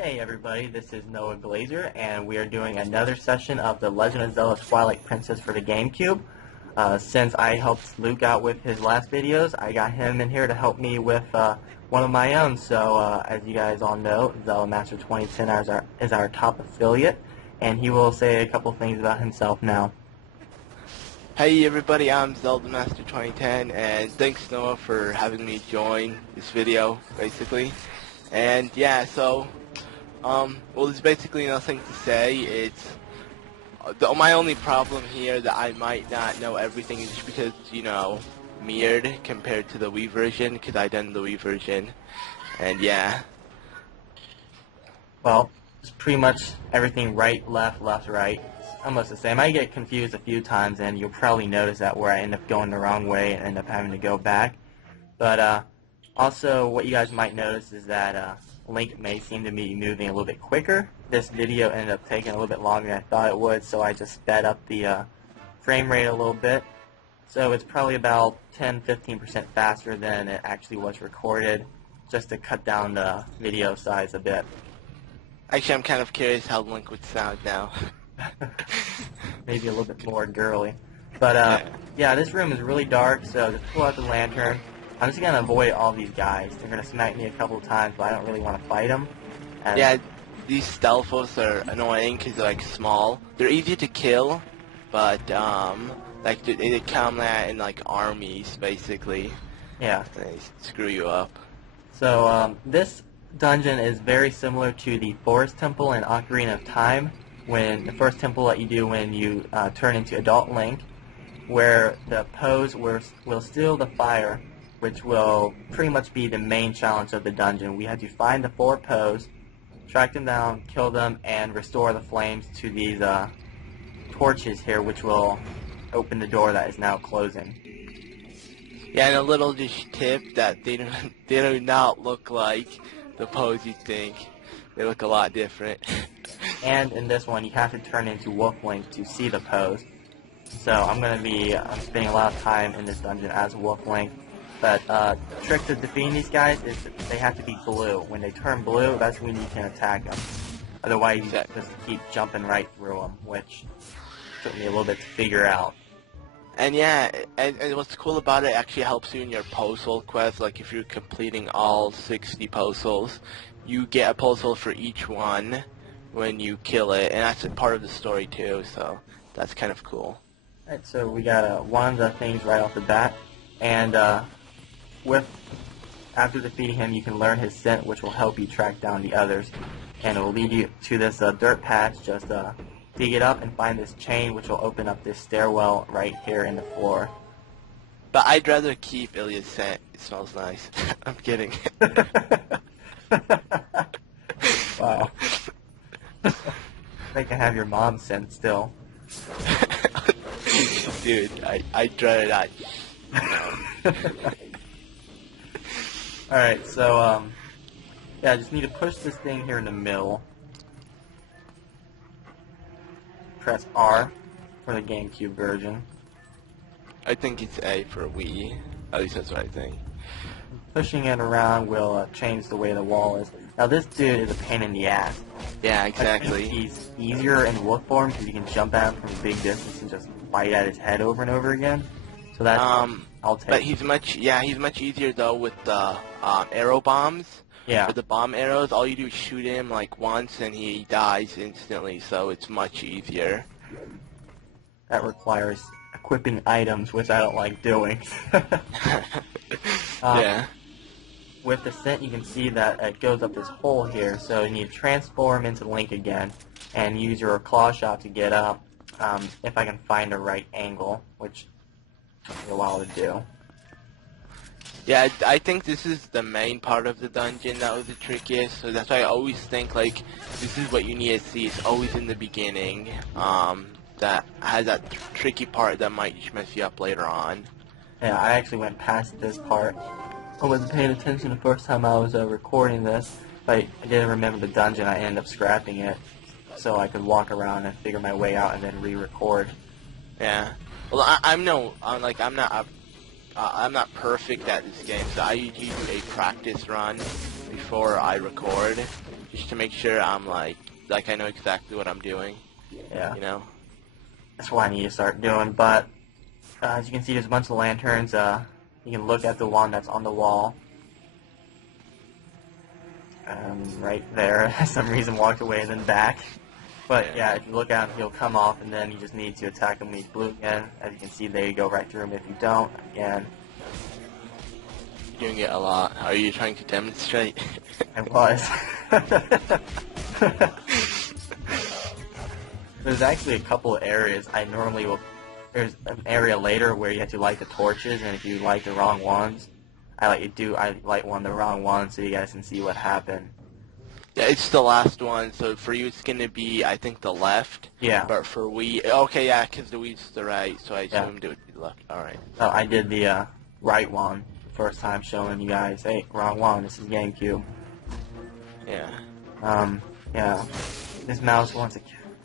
Hey everybody, this is Noah Glazer, and we are doing another session of The Legend of Zelda Twilight Princess for the GameCube. Since I helped Luke out with his last videos, I got him in here to help me with one of my own. So, as you guys all know, Zelda Master 2010 is our top affiliate, and he will say a couple things about himself now. Hey everybody, I'm Zelda Master 2010, and thanks Noah for having me join this video, basically. And yeah, so, well, there's basically nothing to say. It's my only problem here that I might not know everything is just because, you know, mirrored compared to the Wii version, because I done the Wii version, and yeah. Well, it's pretty much everything right, left, right. It's almost the same. I get confused a few times, and you'll probably notice that where I end up going the wrong way and end up having to go back. But also, what you guys might notice is that Link may seem to be moving a little bit quicker. This video ended up taking a little bit longer than I thought it would, so I just sped up the frame rate a little bit. So it's probably about 10-15% faster than it actually was recorded, just to cut down the video size a bit. Actually, I'm kind of curious how Link would sound now. Maybe a little bit more girly. But yeah, this room is really dark, so just pull out the lantern. I'm just going to avoid all these guys. They're going to smack me a couple of times, but I don't really want to fight them. And yeah, these stealthos are annoying because they're like small. They're easy to kill, but like they come out in like armies basically. yeah. They screw you up. So this dungeon is very similar to the Forest Temple in Ocarina of Time, when the first temple that you do when you turn into Adult Link, where the Poes will steal the fire, which will pretty much be the main challenge of the dungeon. We have to find the 4 Poes, track them down, kill them, and restore the flames to these torches here, which will open the door that is now closing. Yeah, and a little just tip that they do not look like the Poes you think. They look a lot different. And in this one, you have to turn into Wolf Link to see the Poes. So I'm going to be spending a lot of time in this dungeon as Wolf Link. But the trick to defeating these guys is that they have to be blue. When they turn blue, that's when you can attack them. Otherwise, you just keep jumping right through them, which took me a little bit to figure out. And yeah, and what's cool about it actually helps you in your postal quest. Like if you're completing all 60 postals, you get a postal for each one when you kill it, and that's a part of the story too. So that's kind of cool. Alright, so we got one of the things right off the bat, and after defeating him, you can learn his scent, which will help you track down the others, and it will lead you to this dirt patch. Just dig it up and find this chain, which will open up this stairwell right here in the floor. But I'd rather keep Ilya's scent. It smells nice. I'm kidding. Wow. They can have your mom's scent still. Dude, I dreaded that. No. Alright, so, yeah, I just need to push this thing here in the middle. Press R for the GameCube version. I think it's A for Wii. At least that's what I think. Pushing it around will change the way the wall is. Now, this dude is a pain in the ass. Yeah, I exactly. think he's easier in wolf form because you can jump at him from a big distance and just bite at his head over and over again. So that's I'll take. But he's much easier though with the arrow bombs. Yeah. For the bomb arrows, all you do is shoot him like once and he dies instantly. So it's much easier. That requires equipping items, which I don't like doing. Yeah. With the scent, you can see that it goes up this hole here, so you need to transform into Link again and use your claw shot to get up, if I can find a right angle, which took me a while to do. Yeah, I think this is the main part of the dungeon that was the trickiest, so that's why I always think, like, this is what you need to see. It's always in the beginning, that has that tricky part that might just mess you up later on. Yeah, I actually went past this part. I wasn't paying attention the first time I was recording this, but I didn't remember the dungeon. I ended up scrapping it so I could walk around and figure my way out and then re-record. Yeah. Well, I'm not perfect at this game, so I usually do a practice run before I record, just to make sure I'm like I know exactly what I'm doing. Yeah. You know. That's what I need to start doing. But as you can see, there's a bunch of lanterns. You can look at the one that's on the wall. Right there. For some reason walked away and then back. But yeah, if you look at him, he'll come off, and then you just need to attack him when he's blue again. As you can see, there you go, right through him. If you don't, again. You're doing it a lot. Are you trying to demonstrate? I was. There's actually a couple of areas I normally will. There's an area later where you have to light the torches, and if you light the wrong ones, I light one of the wrong ones so you guys can see what happened. Yeah, it's the last one. So for you, it's gonna be I think the left. Yeah. But for we, okay, yeah, because the weed's the right, so I assumed it would be the left. All right. So I did the right one the first time, showing you guys, hey, wrong one. This is GameCube. Yeah. Yeah. This mouse wants to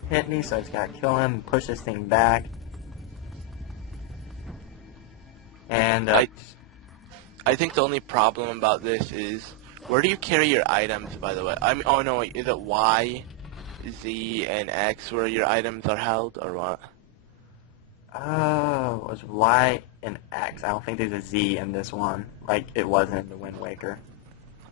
hit me, so I just gotta kill him and push this thing back. And I think the only problem about this is, where do you carry your items, by the way? I mean, oh no, wait, is it Y, Z, and X where your items are held, or what? oh, it's Y and X. I don't think there's a Z in this one, like it wasn't in the Wind Waker.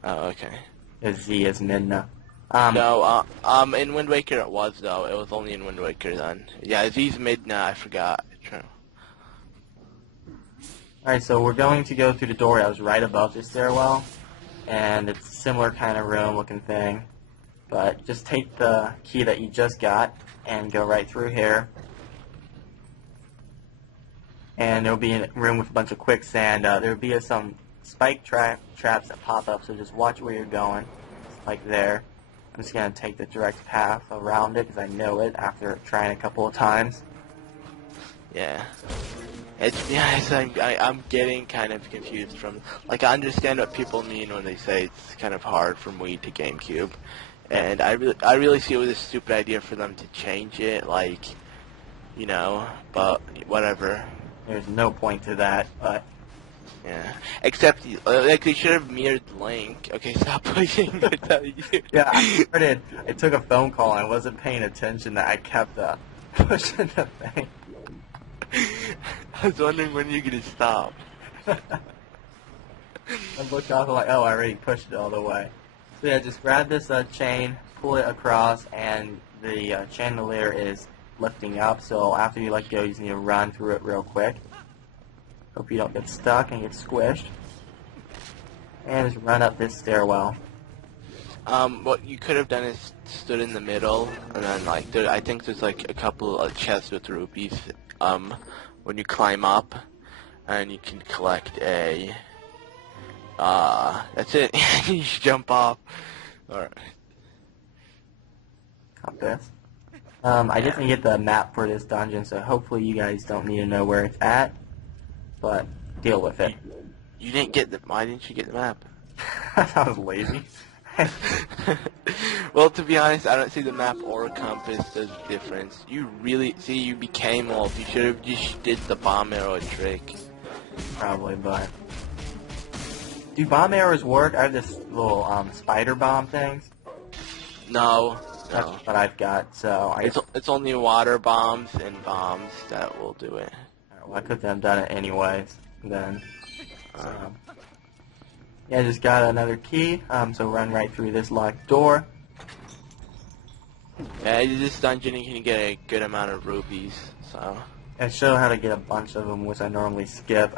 Oh, okay. The Z is Midna. No, in Wind Waker it was, though. It was only in Wind Waker then. Yeah, Z's Midna, I forgot. True. Alright, so we're going to go through the door that was right above the stairwell, and it's a similar kind of room looking thing, but just take the key that you just got and go right through here, and there'll be a room with a bunch of quicksand. There'll be some spike traps that pop up, so just watch where you're going, like there. I'm just going to take the direct path around it because I know it after trying a couple of times. Yeah. I'm getting kind of confused from, like, I understand what people mean when they say it's kind of hard from Wii to GameCube, and I really see it was a stupid idea for them to change it, like, you know, but whatever. There's no point to that, but Yeah. Except, like, they should have mirrored Link. Okay, stop pushing. I tell you. yeah, I took a phone call and I wasn't paying attention that I kept pushing the thing. I was wondering when you're gonna stop. I looked off and like, oh, I already pushed it all the way. So yeah, just grab this chain, pull it across, and the chandelier is lifting up. So after you let go, you just need to run through it real quick. Hope you don't get stuck and get squished. And just run up this stairwell. What you could have done is stood in the middle, and then like I think there's like a couple of chests with rupees. When you climb up, and you can collect a. That's it. You should jump off. All right. Got this. I didn't get the map for this dungeon, so hopefully you guys don't need to know where it's at. But deal with it. You didn't get the. Why didn't you get the map? I was lazy. Well, to be honest, I don't see the map or compass as a difference. You really see you became old. You should have just did the bomb arrow trick. Probably, but do bomb arrows work? I have this little spider bomb things. No, That's no. what I've got. So It's only water bombs and bombs that will do it. well, I couldn't have done it anyways. Then, yeah, just got another key. So run right through this locked door. Yeah, this dungeon you can get a good amount of rupees. So. I show how to get a bunch of them, which I normally skip.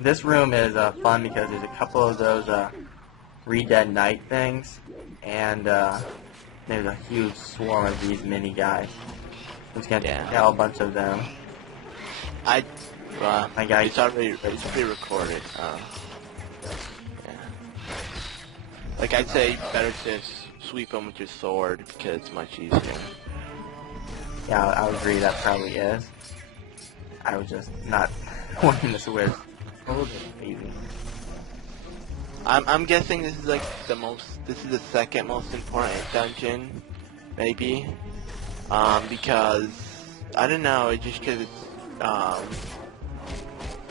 This room is fun because there's a couple of those Re-Dead Knight things, and there's a huge swarm of these mini guys. I'm just gonna take out a bunch of them. My guy, it's already recorded. Yeah. Like I'd say, better to sweep them with your sword because it's much easier. Yeah, I would agree. That probably is. I was just not wanting to switch. A little bit lazy. I'm guessing this is like this is the second most important dungeon, maybe, because I don't know, it's just because it's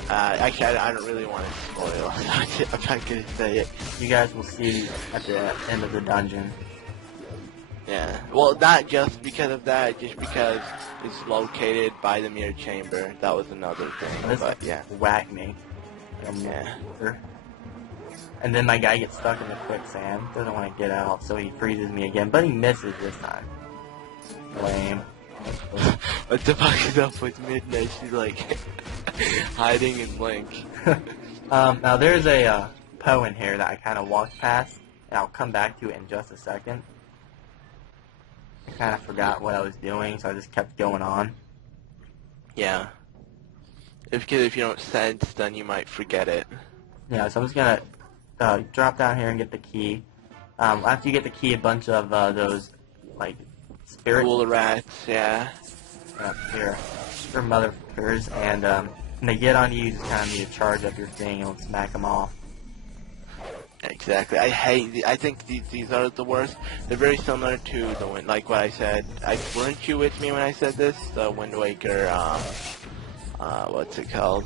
actually I don't really want to spoil. I'm not gonna say it. You guys will see at the end of the dungeon. Yeah. Well, not just because of that, just because it's located by the mirror chamber. That was another thing. This But yeah. whack me. Yeah. And then my guy gets stuck in the quicksand. Doesn't want to get out, so he freezes me again. But he misses this time. Lame. What the fuck is up with Midnight? She's like hiding in Link. Now there's a Poe in here that I kind of walked past, and I'll come back to it in just a second. I kind of forgot what I was doing, so I just kept going on. Yeah. Because if you don't sense, then you might forget it. Yeah, so I'm just gonna drop down here and get the key. After you get the key, a bunch of those like spirits. Cool rats, yeah. Here, they're motherfuckers, and when they get on you, you just kind of need to charge up your thing and smack them off. Exactly. I think these are the worst. They're very similar to the Wind, like what I said. Weren't you with me when I said this? The Wind Waker, what's it called?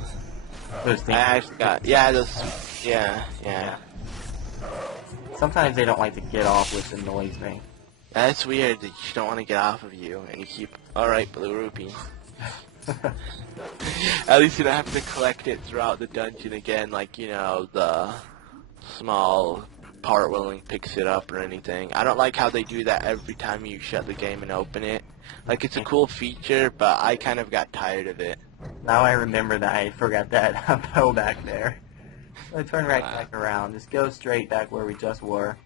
Those things. I actually got, yeah, those, yeah. Sometimes they don't like to get off, which annoys me. That's weird that you don't want to get off of you, and you keep, alright, Blue Rupee. At least you don't have to collect it throughout the dungeon again, like, you know, the small part where Link picks it up or anything. I don't like how they do that every time you shut the game and open it. Like, it's a cool feature, but I kind of got tired of it. Now I remember that I forgot that Poe back there. So I turn right back around. Just go straight back where we just were.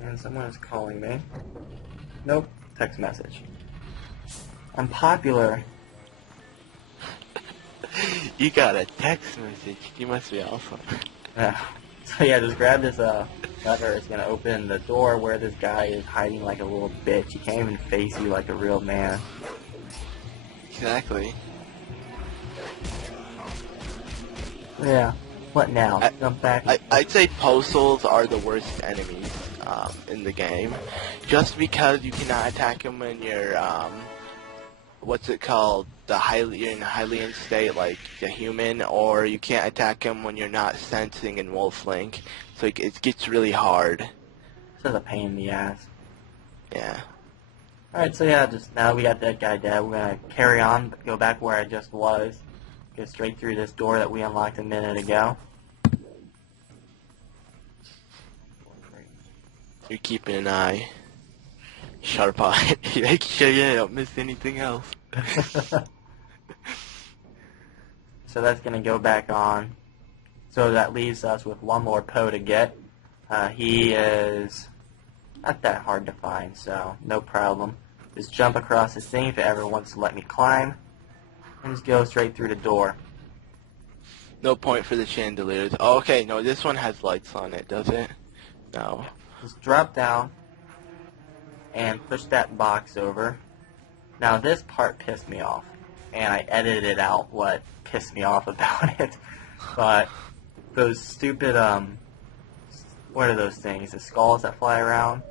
And someone is calling me. Nope. Text message. I'm popular. You got a text message. You must be awesome. Yeah. So yeah, just grab this lever. It's gonna open the door where this guy is hiding like a little bitch. He can't even face you like a real man. Exactly. Yeah. What now? Jump back. I'd say Postals are the worst enemies in the game, just because you cannot attack them when you're what's it called? You're in a Hylian state, like a human, or you can't attack them when you're not sensing in Wolf Link. So it gets really hard. This is a pain in the ass. Yeah. Alright, so yeah, just now we got that guy dead. We're gonna carry on, go back where I just was. Go straight through this door that we unlocked a minute ago. You're keeping an eye sharp on it. Make sure you don't miss anything else. So that's gonna go back on. So that leaves us with one more Poe to get. He is not that hard to find, so no problem. Just jump across this thing if it ever wants to let me climb. And just go straight through the door. No point for the chandeliers. Oh, okay, no, this one has lights on it, does it? No. Just drop down and push that box over. Now this part pissed me off, and I edited out what pissed me off about it. But those stupid, what are those things? The skulls that fly around?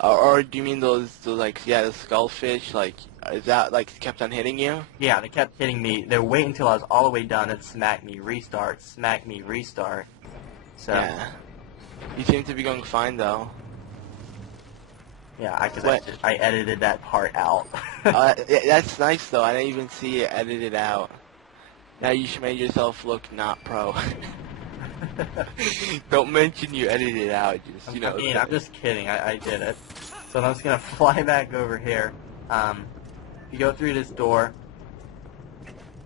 Or do you mean those like, yeah, the skullfish, like, is that, like, kept on hitting you? Yeah, they kept hitting me. They would wait until I was all the way done and smack me, restart, smack me, restart. So, yeah. You seem to be going fine, though. Yeah, I edited that part out. Yeah, that's nice, though. I didn't even see it edited out. Now you should make yourself look not pro. Don't mention you edited it out. Just, you know. I mean, I'm just kidding. I did it. So I'm just going to fly back over here. If you go through this door,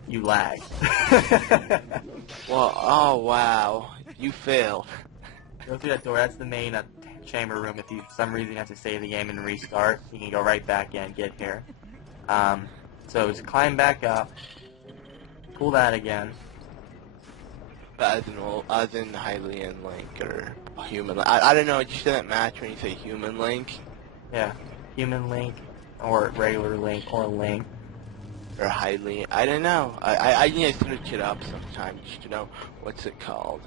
you lag. Well, oh, wow. You failed. Go through that door. That's the main chamber room. If you, for some reason, have to save the game and restart, you can go right back in and get here. So just climb back up. Pull that again. As in Hylian Link or human Link. I don't know, it just doesn't match when you say human Link. Yeah, human Link, or regular Link, or Link. Or Hylian. I don't know. I need to switch it up sometimes to know what's it called.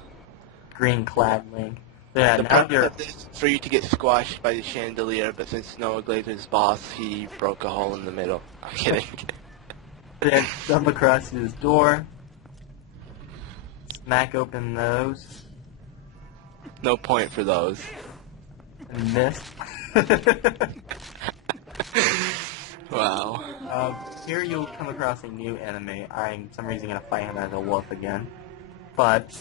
Green clad Link. Yeah, The now purpose you're... of this is for you to get squashed by the chandelier, but since Noah Glazer's boss, he broke a hole in the middle. I'm kidding. Then jump across this door. Smack open those. No point for those. And Missed. Wow. Here you'll come across a new enemy. I'm for some reason gonna fight him as a wolf again. But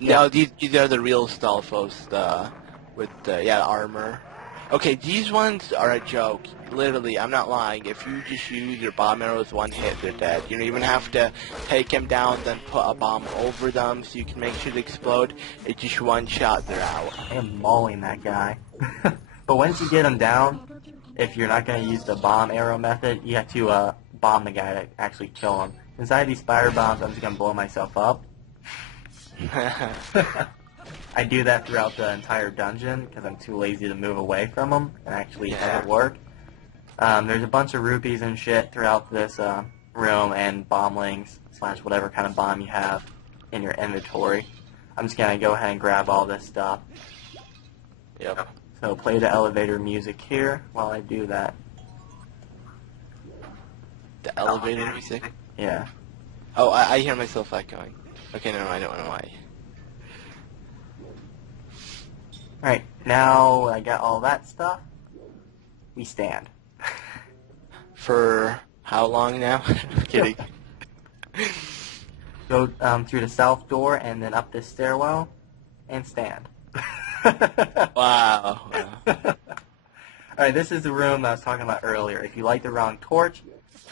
No, these are the real Stalfos, with the armor. Okay, these ones are a joke. Literally, I'm not lying. If you just use your bomb arrows one hit, they're dead. You don't even have to take him down, then put a bomb over them so you can make sure they explode. It's just one shot, they're out. I am mauling that guy. But once you get him down, if you're not gonna use the bomb arrow method, you have to bomb the guy to actually kill him. Inside these fire bombs, I'm just gonna blow myself up. I do that throughout the entire dungeon because I'm too lazy to move away from them and actually have it work. There's a bunch of rupees and shit throughout this room and bomblings / whatever kind of bomb you have in your inventory. I'm just going to go ahead and grab all this stuff. Yep. So play the elevator music here while I do that. The elevator music? Yeah. Oh, I hear myself echoing. Okay, no, I don't know why. Alright, now I got all that stuff. We stand. For how long now? Kidding. Go through the south door and then up this stairwell and stand. Wow. Alright, this is the room I was talking about earlier. If you light the wrong torch,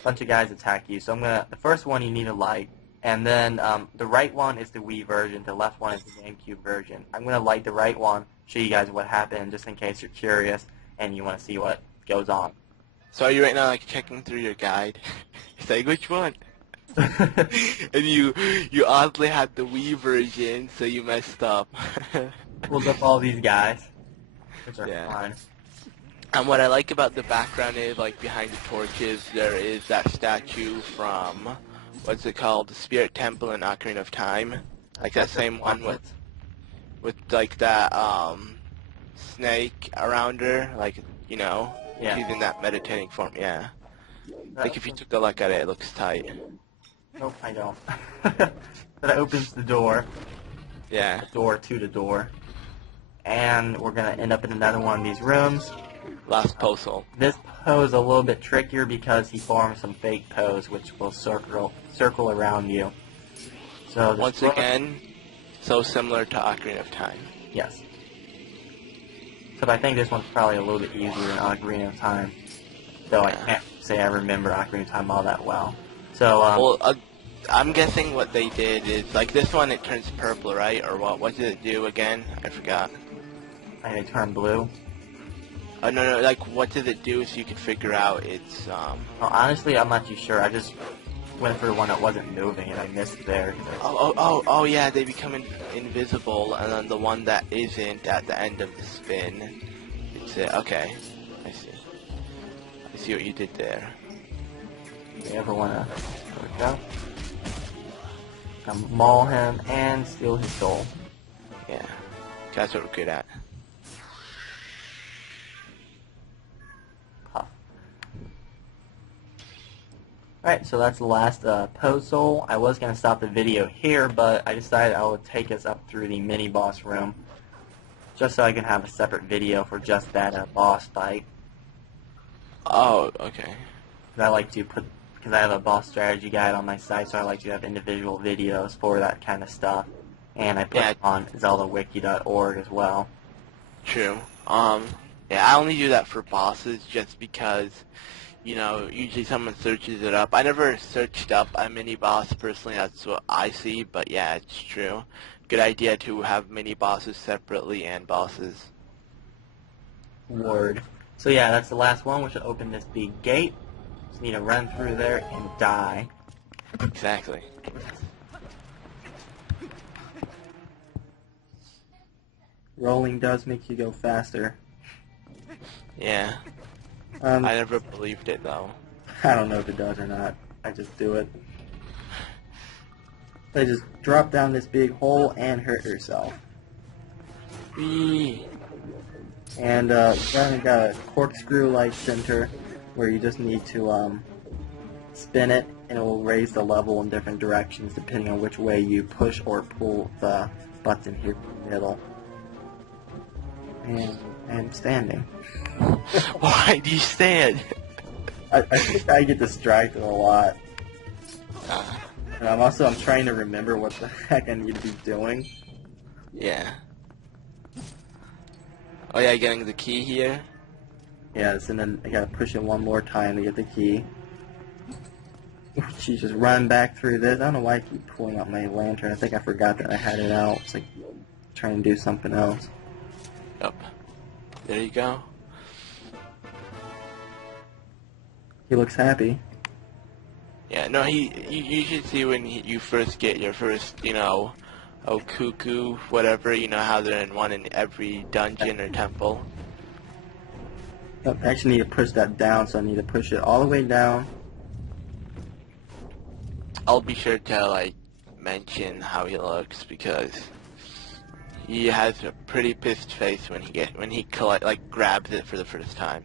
a bunch of guys attack you. So the first one you need to light, and then the right one is the Wii version, the left one is the GameCube version. I'm going to light the right one, show you guys what happened, just in case you're curious and you want to see what goes on. So are you right now like checking through your guide? It's like, which one? And you oddly had the Wii version, so you messed up. Pulled up all these guys, which are Yeah. fine. And what I like about the background is, like, behind the torches, there is that statue from, what's it called, the Spirit Temple in Ocarina of Time. Like that same one with like that snake around her, like, you know, Yeah. she's in that meditating form. Yeah. Like if you took a look at it, it looks tight. Nope, I don't. That opens the door. Yeah. Door to the door. And we're going to end up in another one of these rooms. Last puzzle. This pose is a little bit trickier because he forms some fake pose which will circle around you. So Once again, so similar to Ocarina of Time. Yes. So I think this one's probably a little bit easier than Ocarina of Time. Though I can't say I remember Ocarina of Time all that well. So, Well, I'm guessing what they did is, like this one it turns purple, right? Or what? What did it do again? I forgot. I think it turned blue. Oh, no, like what did it do so you could figure out it's, Well, honestly, I'm not too sure. I just went for the one that wasn't moving and I missed there. Oh, yeah, they become invisible, and then the one that isn't at the end of the spin, it's it. Okay, I see. I see what you did there. If you ever want to go, maul him and steal his soul. Yeah, that's what we're good at. Puff. Alright, so that's the last Poes soul. I was going to stop the video here, but I decided I would take us up through the mini-boss room, just so I can have a separate video for just that boss fight. Oh, okay. I like to put, because I have a boss strategy guide on my site, so I like to have individual videos for that kind of stuff. And I put it on ZeldaWiki.org as well. True. Yeah, I only do that for bosses just because, you know, usually someone searches it up. I never searched up a mini-boss personally, that's what I see, but yeah, it's true. Good idea to have mini-bosses separately and bosses. Word. So yeah, that's the last one. We should open this big gate. Just need to run through there and die. Exactly. Rolling does make you go faster. Yeah. I never believed it though. I don't know if it does or not. I just do it. They just drop down this big hole and hurt yourself. Whee! And then we got a corkscrew-like center where you just need to spin it, and it will raise the level in different directions depending on which way you push or pull the button here in the middle. And I'm standing. Why do you stand? I think I get distracted a lot. And I'm trying to remember what the heck I need to be doing. Yeah. Oh yeah, getting the key here. Yes, and then I gotta push it one more time to get the key. She just run back through this. I don't know why I keep pulling out my lantern. I think I forgot that I had it out. It's like trying to do something else. Yep. There you go. He looks happy. Yeah, no, you should see when you first get your first, you know, oh, cuckoo, whatever, you know how they're in one in every dungeon or temple. I actually need to push that down, so I need to push it all the way down. I'll be sure to, like, mention how he looks, because he has a pretty pissed face when he grabs it for the first time.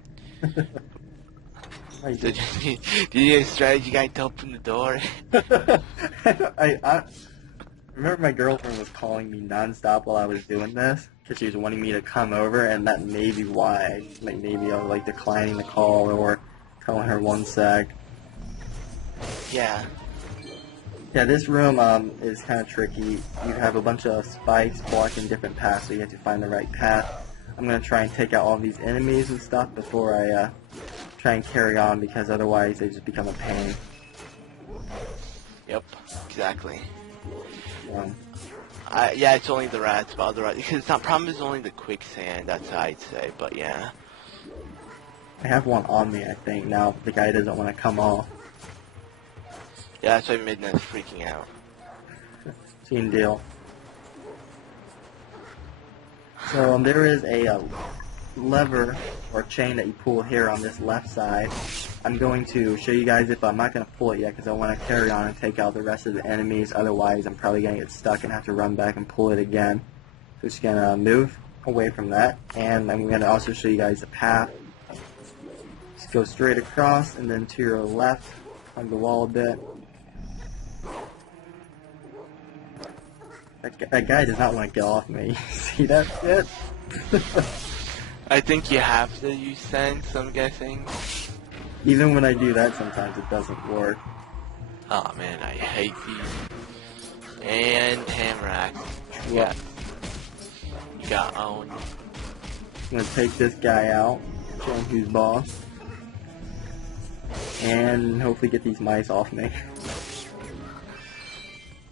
So did you get a strategy guy to open the door? I remember my girlfriend was calling me nonstop while I was doing this because she was wanting me to come over, and that may be why. Like maybe I was like declining the call or telling her 1 sec. Yeah. Yeah, this room is kind of tricky. You have a bunch of spikes blocking different paths, so you have to find the right path. I'm gonna try and take out all these enemies and stuff before I try and carry on, because otherwise they just become a pain. Yep. Exactly. Um, Yeah, it's only the rats, but other rats, because the problem is only the quicksand. That's how I'd say. But yeah. I have one on me, I think. Now the guy doesn't want to come off. Yeah, that's why Midnight's freaking out. Team deal. So there is a lever or chain that you pull here on this left side. I'm going to show you guys it, but I'm not going to pull it yet because I want to carry on and take out the rest of the enemies. Otherwise, I'm probably going to get stuck and have to run back and pull it again. So just going to move away from that. And I'm going to also show you guys the path. Just go straight across and then to your left on the wall a bit. That guy does not want to get off me. See that shit? I think you have to use sense, I'm guessing. Even when I do that, sometimes it doesn't work. Oh man, I hate these. And hammer axe. Yeah. You got owned. I'm gonna take this guy out, show him who's boss, and hopefully get these mice off me.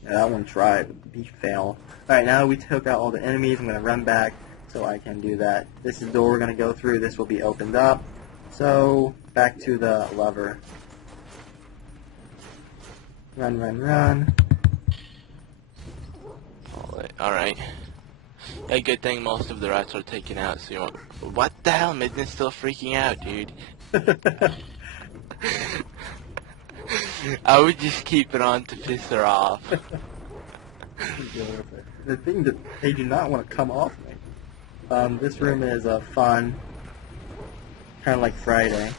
Yeah, that one tried, but he failed. Alright, now we took out all the enemies, I'm gonna run back so I can do that. This is the door we're gonna go through, this will be opened up. So, back to the lever. Run, run, run. Alright. Yeah, good thing most of the rats are taken out, so you won't... What the hell? Midnight's still freaking out, dude. I would just keep it on to piss her off. The thing that they do not want to come off me. This room is fun, kind of like Friday,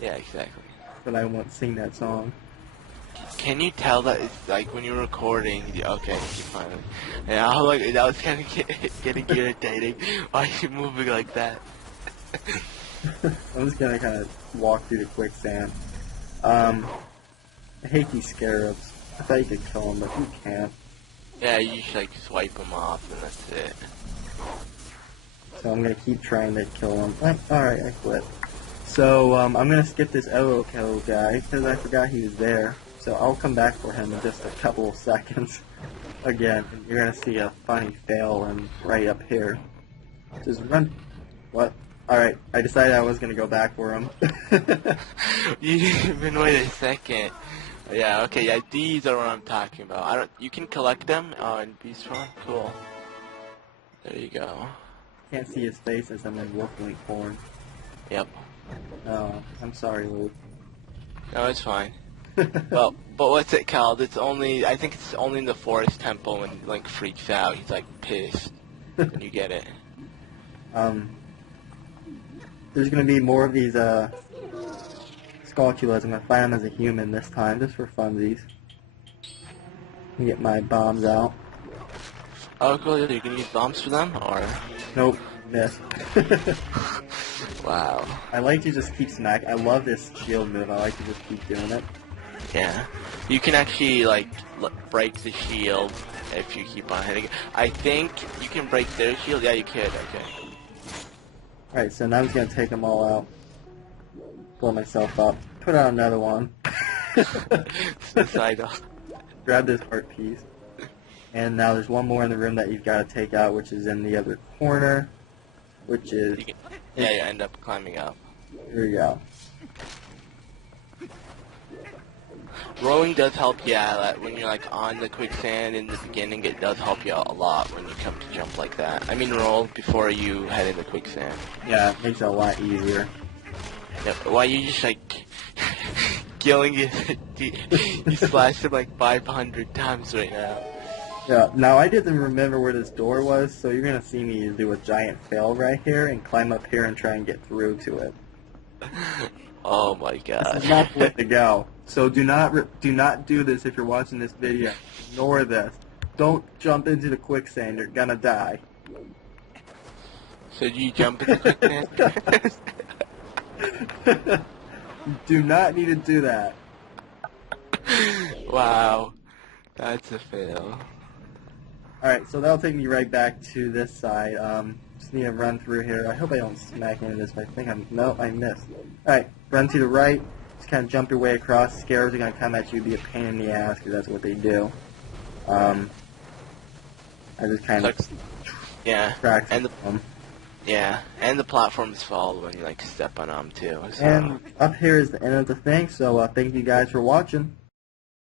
Yeah, exactly. but I won't sing that song. Can you tell that it's like when you're recording? Okay, finally. Yeah, I was like that was kind of getting irritating. Why are you moving like that? I'm just gonna kind of walk through the quicksand. I hate these scarabs. I thought you could kill them, but you can't. Yeah, you just like swipe them off and that's it. So I'm gonna keep trying to kill them. Alright, I quit. So I'm gonna skip this Oko guy because I forgot he was there. So I'll come back for him in just a couple of seconds. Again, and you're gonna see a funny fail and right up here. Just run. What? Alright, I decided I was gonna go back for him. You didn't even wait a second. Yeah, okay, yeah, these are what I'm talking about. You can collect them in Beast form? Cool. There you go. Can't see his face as I'm in Wolflink form. Yep. Oh, I'm sorry, Luke. No, it's fine. Well, but what's it called? I think it's only in the Forest Temple when Link freaks out. He's like pissed. And you get it. There's gonna be more of these, Skulltulas. I'm gonna fight them as a human this time, just for funsies. Let me get my bombs out. Oh, cool. Are you gonna use bombs for them, or? Nope. Miss. Wow. I like to just keep smack. I love this shield move. I like to just keep doing it. Yeah. You can actually, like, break the shield if you keep on hitting it. I think you can break their shield. Yeah, you could. Okay. Alright, so now I'm just going to take them all out. Blow myself up. Put out another one. Suicidal. Grab this heart piece. And now there's one more in the room that you've got to take out, which is in the other corner. Which is... You end up climbing up. Here we go. Rolling does help, yeah, like when you're like on the quicksand in the beginning, it does help you out a lot when you come to jump like that. I mean roll before you head into quicksand. Yeah, it makes it a lot easier. Yep. Why you just like killing it? You slashed him like 500 times right now. Yeah, now I didn't remember where this door was, so you're going to see me do a giant fail right here and climb up here and try and get through to it. Oh my god. This is not the way to go. So do not do this if you're watching this video. Ignore this. Don't jump into the quicksand. You're gonna die. So do you jump into quicksand? You do not need to do that. Wow. That's a fail. Alright, so that'll take me right back to this side. Just need to run through here. I hope I don't smack into this, but I think no, I missed. Alright, run to the right. Just kind of jump your way across. Scares are going to come at you, be a pain in the ass, because that's what they do. I just kind of practice them. Yeah, and the platforms fall when you like step on them too. So. And up here is the end of the thing, so thank you guys for watching.